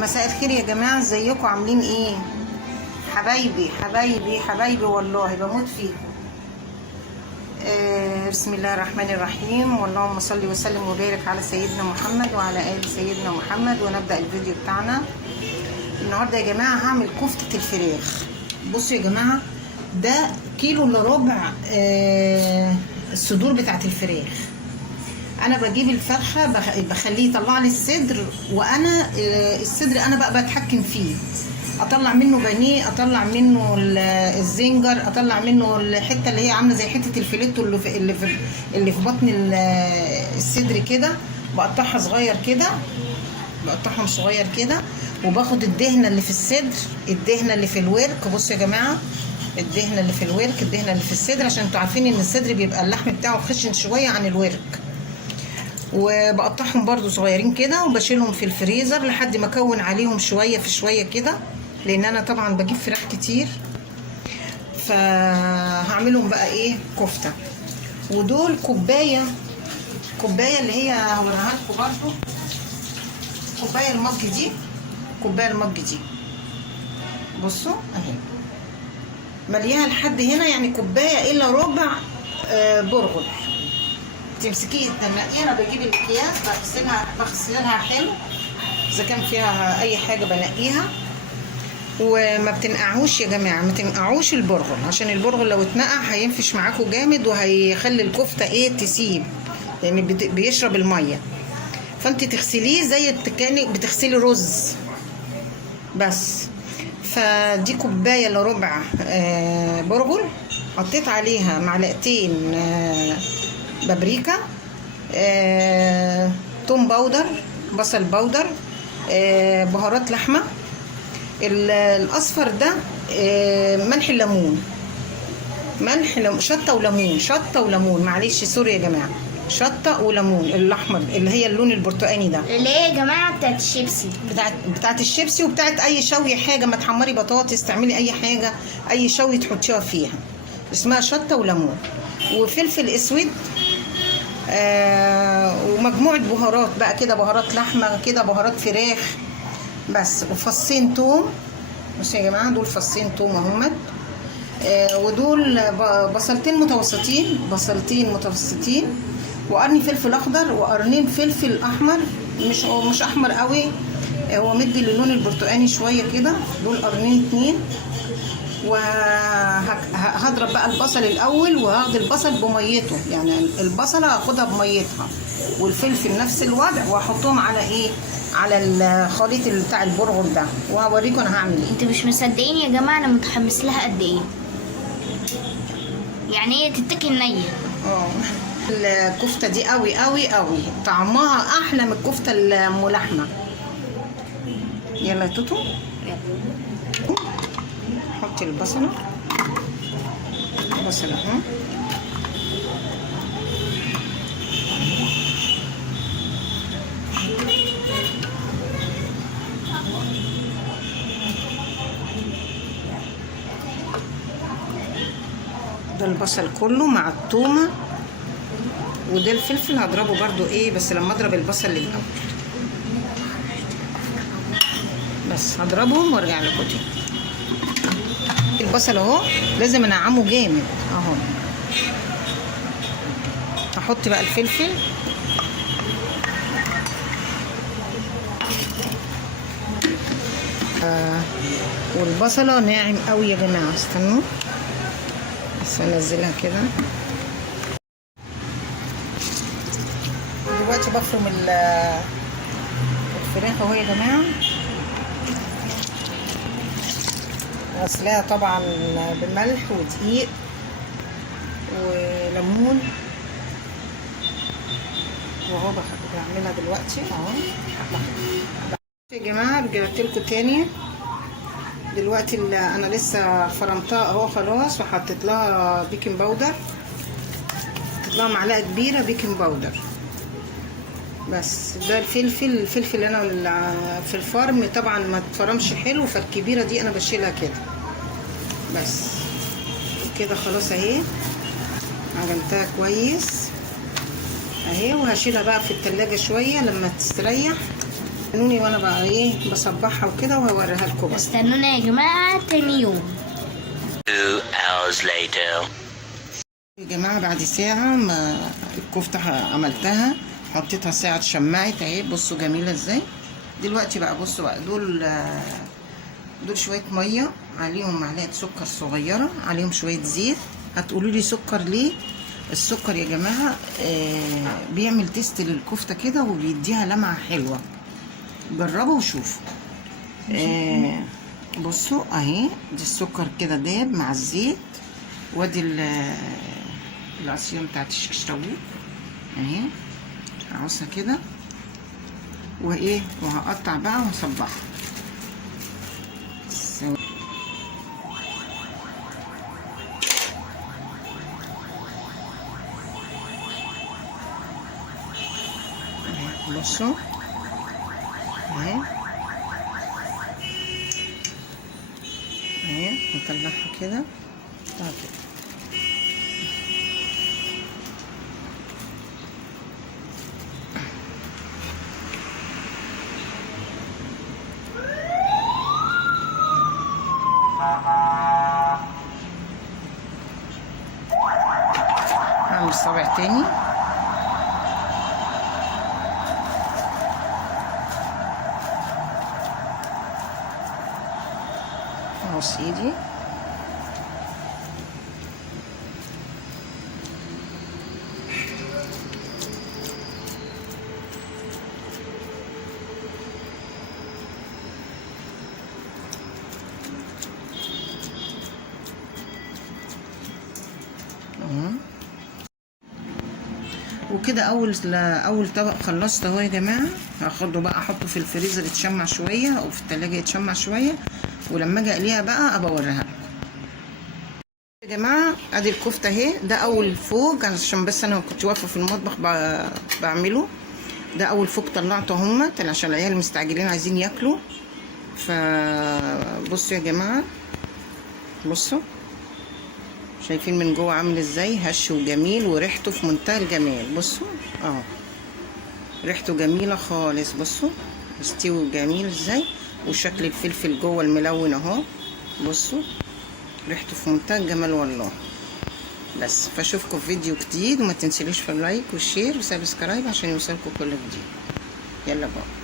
مساء الخير يا جماعه، ازيكم؟ عاملين ايه؟ حبايبي حبايبي حبايبي، والله بموت فيكم. بسم الله الرحمن الرحيم، واللهم صل وسلم وبارك على سيدنا محمد وعلى ال سيدنا محمد. ونبدا الفيديو بتاعنا النهارده يا جماعه. هعمل كفته الفراخ. بصوا يا جماعه، ده كيلو الا ربع الصدور بتاعت الفراخ. انا بجيب الفرخه بخليه يطلع لي الصدر، وانا الصدر انا بقى بتحكم فيه، اطلع منه بانيه، اطلع منه الزنجر، اطلع منه الحته اللي هي عامله زي حته الفيليتو اللي في بطن الصدر كده. بقطعها صغير كده، بقطعهم صغير كده، وباخد الدهنه اللي في الصدر، الدهنه اللي في الورك. بصوا يا جماعه، الدهنه اللي في الورك، الدهنه اللي في الصدر، عشان انتوا عارفين ان الصدر بيبقى اللحم بتاعه خشن شويه عن الورك. وبقطعهم برضو صغيرين كده، وبشيلهم في الفريزر لحد ما اكون عليهم شويه في شويه كده، لان انا طبعا بجيب فراخ كتير. فهعملهم بقى ايه، كفته. ودول كوبايه اللي هي هوريها لكم برضو، كوبايه المج دي، كوبايه المج دي. بصوا اهي مليها لحد هنا، يعني كوبايه الا ربع برغل. تمسكيه تنقيه. انا بجيب الاكياس بغسلها حلو، اذا كان فيها اي حاجه بنقيها. وما بتنقعوش يا جماعه، ما تنقعوش البرغل، عشان البرغل لو اتنقع هينفش معاكم جامد، وهيخلي الكفته ايه، تسيب، لان يعني بيشرب الميه. فانت تغسليه زي كانك بتغسلي رز بس. فدي كوبايه الا ربع برغل. حطيت عليها معلقتين بابريكا، توم باودر، بصل باودر، بهارات لحمه، الاصفر ده ملح الليمون، شطه وليمون، شطه وليمون، معلش سوري يا جماعه، شطه وليمون. الاحمر اللي هي اللون البرتقاني ده، اللي هي يا جماعه بتاعت الشيبسي، بتاعت الشيبسي، وبتاعت اي شوي حاجه، ما تحمري بطاطس، تعملي اي حاجه، اي شوي تحطيها فيها، اسمها شطه وليمون. وفلفل اسود، ومجموعه بهارات بقى كده، بهارات لحمه كده، بهارات فراخ بس. وفصين توم. بصوا يا جماعه، دول فصين توم اهمت. ودول بصلتين متوسطين، وقرن فلفل اخضر، وقرنين فلفل احمر، مش احمر قوي، هو مدي اللون البرتقاني شويه كده. دول قرنين 2. وهضرب بقى البصل الاول، وهاخد البصل بميته، يعني البصله هاخدها بميتها، والفلفل نفس الوضع، واحطهم على ايه، على الخليط بتاع البرغل ده، وهوريكم انا هعمل ايه. انتوا مش مصدقين يا جماعه انا متحمس لها قد ايه، يعني هي تتاكل نيه. الكفته دي قوي قوي قوي، طعمها احلى من الكفته الملحمه. يلا يا توتو، حطي البصله اهو، ده البصل كله مع التومه، وده الفلفل هضربه برضو ايه، بس لما اضرب البصل الاول بس، هضربهم وارجع لكم تاني. البصل اهو لازم انعمه جامد اهو. هحط بقى الفلفل، والبصله ناعم قوي يا جماعه. استنوا بس انزلها كده. دلوقتي بفرم الفراخ اهو يا جماعه، غسلاها طبعا بملح ودقيق وليمون، وهو بعملها دلوقتي اهو. يا جماعه رجعت لكم تاني. دلوقتي انا لسه فرمتها اهو خلاص، وحطيت لها بيكنج باودر، حطيت لها معلقه كبيره بيكنج باودر بس. ده الفلفل انا في الفرم طبعا ما تفرمش حلو، فالكبيره دي انا بشيلها كده بس كده خلاص اهي، عجنتها كويس اهي. وهشيلها بقى في التلاجة شويه لما تستريح، استنوني وانا بقى ايه بصبحها وكده وهوريها لكم بقى. استنونا يا جماعة تاني يوم. 2 hours later. يا جماعة بعد ساعة ما الكفتة عملتها، حطيتها ساعة شمعت اهي، بصوا جميلة ازاي. دلوقتي بقى بصوا بقى دول شوية مية عليهم معلقة سكر صغيرة، عليهم شوية زيت. هتقولوا لي سكر ليه؟ السكر يا جماعة بيعمل تيست للكفتة كده وبيديها لمعة حلوة، جربوا وشوفوا. بصوا اهي دي السكر كده داب مع الزيت، وادي العصيان بتاعت الشكشتاوي اهي، هعوزها كده وايه، وهقطع بقى وهصبحها. بصوا اهي اهي، نطلعها كده هعمل صابع تاني. اهوس ايدي وكده. اول طبق خلصت اهو يا جماعه. هاخده بقى احطه في الفريزر يتشمع شويه او في التلاجة يتشمع شويه، ولما اجي اقليها بقى ابقى اوريها لكم يا جماعه. ادي الكفته اهي، ده اول فوق عشان بس انا كنت واقفه في المطبخ بعمله. ده اول فوق طلعته اهمت عشان العيال مستعجلين عايزين ياكلوا. فبصوا يا جماعه، بصوا شايفين من جوه عامل ازاي، هش وجميل وريحته في منتهى الجمال. بصوا اهو ريحته جميله خالص، بصوا مستوي جميل ازاي، وشكل الفلفل جوه الملون اهو، بصوا ريحته في منتهى الجمال والله. بس فاشوفكم في فيديو جديد، وما تنسلوش في اللايك والشير وسبسكرايب عشان يوصلكم كل جديد. يلا بقى.